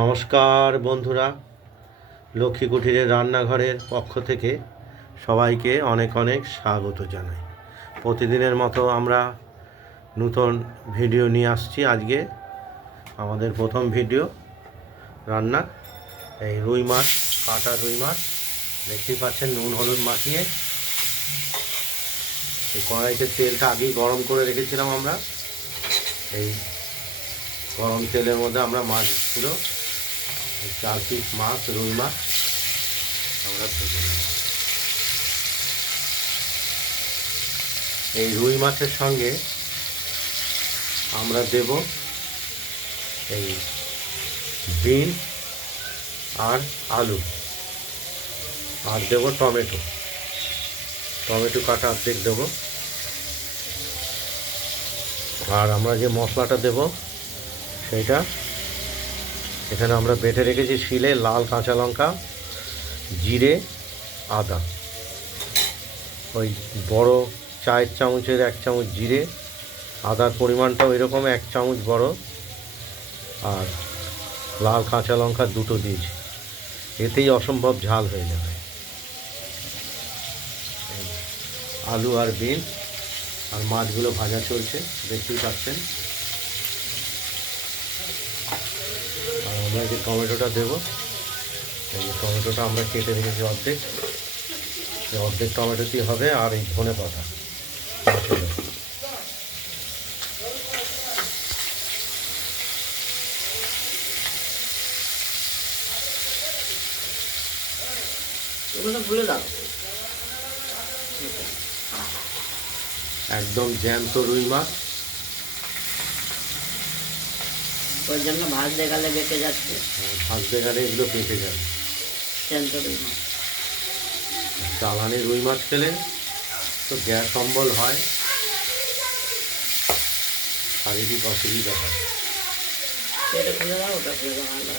নমস্কার বন্ধুরা। লক্ষ্মী কুঠিরের রান্নাঘরের পক্ষ থেকে সবাইকে অনেক অনেক স্বাগত জানাই। প্রতিদিনের মতো আমরা নতুন ভিডিও নিয়ে আসছি আজকে। আমাদের প্রথম ভিডিও রান্না। এই রুই মাছ, কাটা রুই মাছ, দেখতেই পাচ্ছেন নুন হলুদ মাখিয়ে। এই কড়াইতে তেলটা আগেই গরম করে রেখেছিলাম আমরা। এই গরম তেলের মধ্যে আমরা মাছগুলো চার পিস মাছ, রুই মাছ। আমরা ভেজে এই রুই মাছের সঙ্গে আমরা দেব এই বিন আর আলু। আর দেব টমেটো। টমেটো কাটা অর্ধেক দেবো। আর আমরা যে মশলাটা দেব সেইটা এখানে আমরা বেটে রেখেছি শিলে লাল কাঁচা লঙ্কা, জিরে, আদা। ওই বড় চায়ের চামচের এক চামচ জিরে, আদার পরিমাণটাও এরকম এক চামচ বড়, আর লাল কাঁচা লঙ্কা দুটো দিয়েছি। এতেই অসম্ভব ঝাল হয়ে যাবে। আলু আর বিন, আর মাছগুলো ভাজা চলছে, দেখতেই পাচ্ছেন। আমরা যে টমেটোটা দেবো। এই যে টমেটোটা আমরা কেটে রেখেছি অর্ধেক। অর্ধেক টমেটোতেই হবে আর এই ধনে পাতা। ভুলে দাও একদম জ্যান্ত রুই মাছ। ওই জন্য ভাত দেখালে বেঁকে যাচ্ছে। ভাজতে গেলে এগুলো পেকে যাবে। টেন্ট মাছ। চালানি রুই মাছ খেলে তো গ্যাস অম্বল হয়। শারীরিক অসুবিধা হয়। এটা খুলে দাও ওটা খুলে দাও ভালো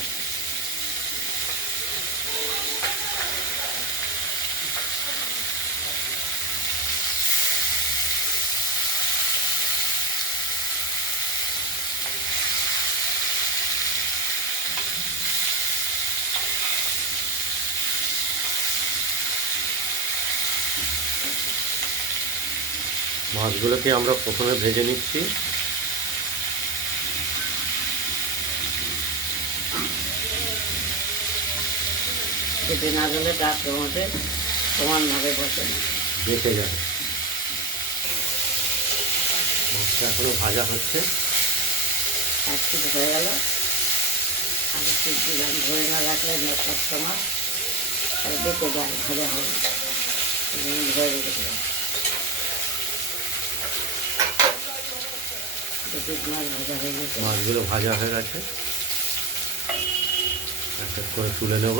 মাছগুলোকে আমরা প্রথমে ভেজে নিচ্ছি। না গেলে তার সমানভাবে বসে না। বেঁচে যাবে। মাছটা এখনও ভাজা হচ্ছে। এক হয়ে গেল। দিলাম ধরে না রাখলে আর যায় ভাজা হবে। ধরে রেখেছিলাম দুটি মাছ ভাজা হয়ে গেছে মাছগুলো ভাজা হয়ে গেছে। এক এক করে তুলে নেব।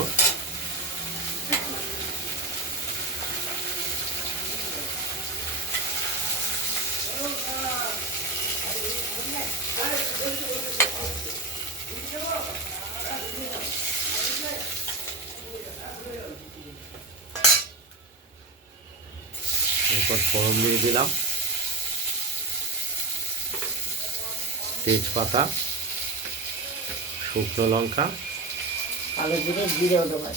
এরপর ফোড়ন দিয়ে দিলাম। তেজপাতা শুকনো লঙ্কা কালো জিরে জিরেও দেবো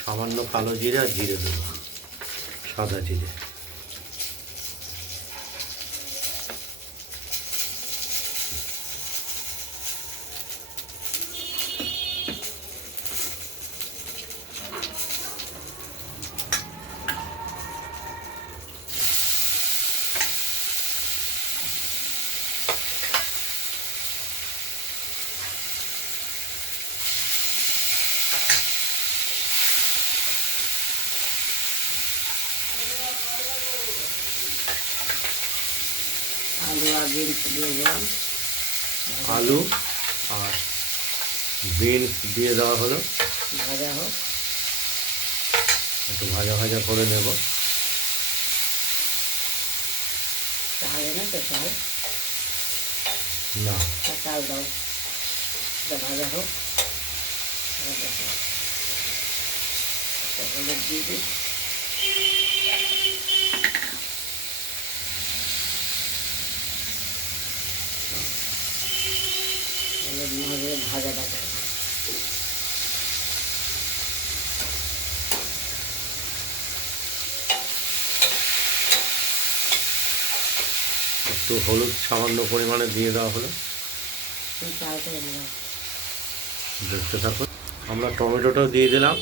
সামান্য কালো জিরে আর জিরে দেবো। সাদা জিরে আলু আর বিনস দিয়ে দিলাম আলু আর বিনস দিয়ে দেওয়া হলো। ভাজা হোক। একটু ভাজা ভাজা করে নেব। চাল এনে তো চাল? না। চাল দাও। ভাজা হোক। হলুদ দিয়ে দিই হলুদ মরিচ ভাজাটা একটু হলুদ সামান্য পরিমাণে দিয়ে দেওয়া হলো। দেখতে থাকুন। আমরা টমেটোটাও দিয়ে দিলাম।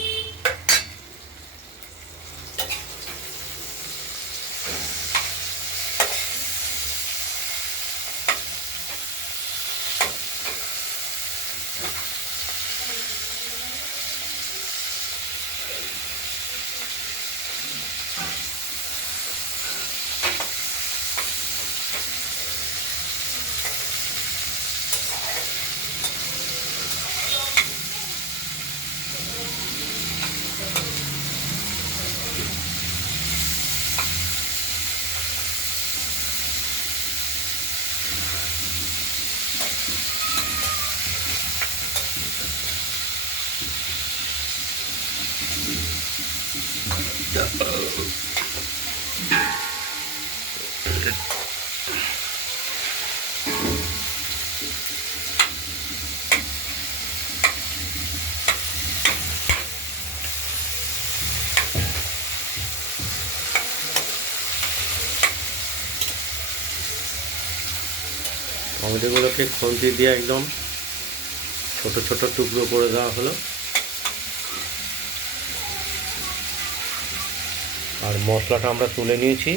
টমেটোগুলোকে খুন্তি দিয়ে একদম ছোট ছোট টুকরো করে দেওয়া হলো। আর মশলাটা আমরা তুলে নিয়েছি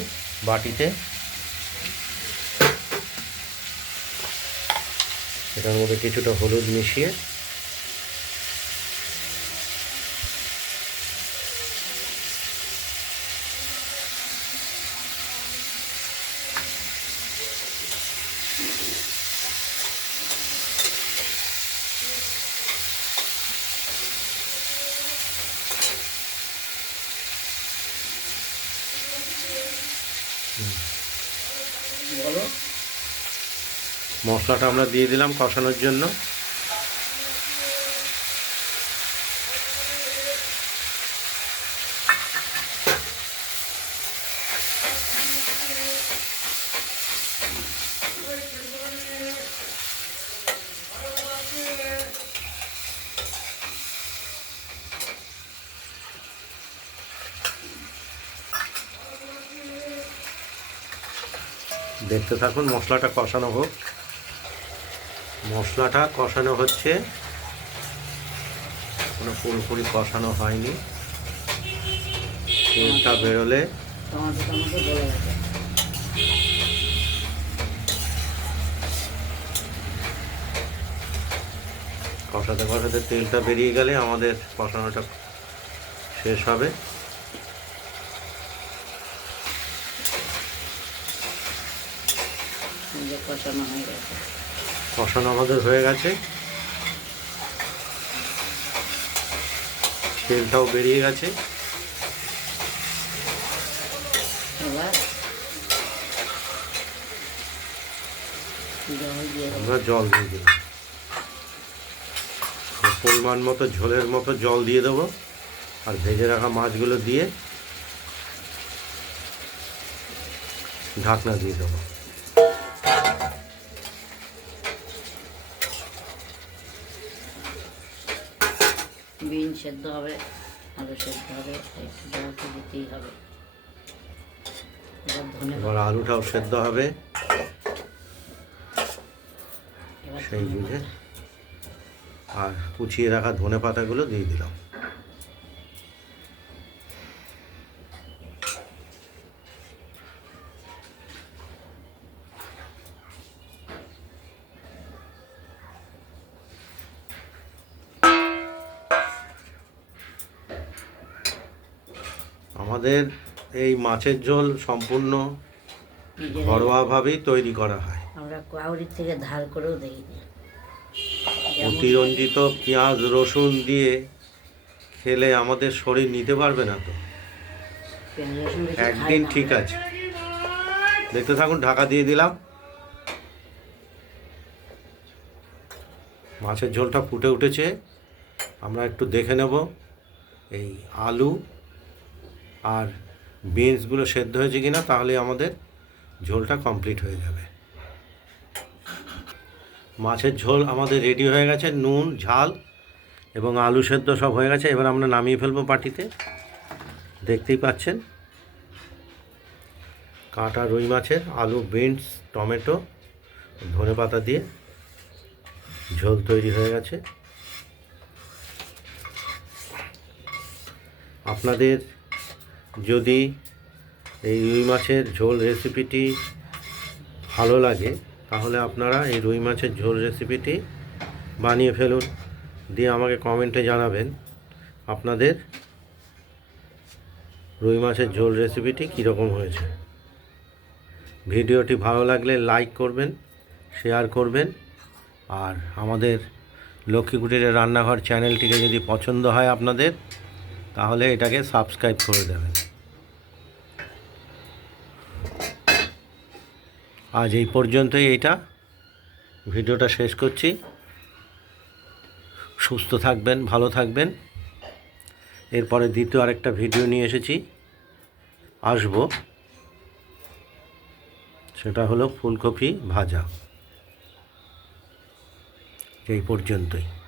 বাটিতে। এটার মধ্যে কিছুটা হলুদ মিশিয়ে মশলাটা আমরা দিয়ে দিলাম কষানোর জন্য। দেখতে থাকুন, মশলাটা কষানো হোক। মশলাটা কষানো হচ্ছে। কোনো পুরোপুরি কষানো হয়নি। তেলটা বেরোলে। কষাতে কষাতে তেলটা বেরিয়ে গেলে আমাদের কষানোটা শেষ হবে। যে কষানো হয়ে গেছে। কষানো আমাদের হয়ে গেছে। তেলটাও বেরিয়ে গেছে। এবার জল দিয়ে দেবো। আমরা জল দিয়ে দিলাম পরিমাণ মতো ঝোলের মতো জল দিয়ে দেবো আর ভেজে রাখা মাছগুলো দিয়ে ঢাকনা দিয়ে দেবো। বিন সেদ্ধ হবে আলু সেদ্ধ হবে একটু জল তো দিতেই হবে। এবার আলুটাও সেদ্ধ হবে। সেই বুঝে আর কুচিয়ে রাখা ধনে পাতাগুলো দিয়ে দিলাম। আমাদের এই মাছের ঝোল সম্পূর্ণ ঘরোয়াভাবেই তৈরি করা হয়। আমরা কাউরির থেকে ধার করেও দেখিনি অতিরঞ্জিত পেঁয়াজ রসুন দিয়ে খেলে আমাদের শরীর নিতে পারবে না তো। একদিন ঠিক আছে। দেখতে থাকুন ঢাকা দিয়ে দিলাম। মাছের ঝোলটা ফুটে উঠেছে। আমরা একটু দেখে নেব। এই আলু আর বিনসগুলো সেদ্ধ হয়েছে কি না তাহলে আমাদের ঝোলটা কমপ্লিট হয়ে যাবে। মাছের ঝোল আমাদের রেডি হয়ে গেছে, নুন, ঝাল এবং আলু সেদ্ধ সব হয়ে গেছে। এবার আমরা নামিয়ে ফেলব পাটিতে দেখতেই পাচ্ছেন, কাঁটা রুই মাছের, আলু, বিনস, টমেটো ধনে পাতা দিয়ে ঝোল তৈরি হয়ে গেছে। আপনাদের যদি এই রুই মাছের ঝোল রেসিপিটি ভালো লাগে, তাহলে আপনারা এই রুই মাছের ঝোল রেসিপিটি বানিয়ে ফেলুন। দিয়ে আমাকে কমেন্টে জানাবেন আপনাদের রুই মাছের ঝোল রেসিপিটি কীরকম হয়েছে। ভিডিওটি ভালো লাগলে লাইক করবেন শেয়ার করবেন, আর আমাদের লক্ষ্মী কুটিরের রান্নাঘর চ্যানেলটিকে যদি পছন্দ হয় আপনাদের, তাহলে এটাকে সাবস্ক্রাইব করে দেবেন। আজ এই পর্যন্তই এইটা। ভিডিওটা শেষ করছি। সুস্থ থাকবেন, ভালো থাকবেন। এরপরে দ্বিতীয় আরেকটা ভিডিও নিয়ে এসেছি। আসব। সেটা হলো ফুলকপি ভাজা। এই পর্যন্তই।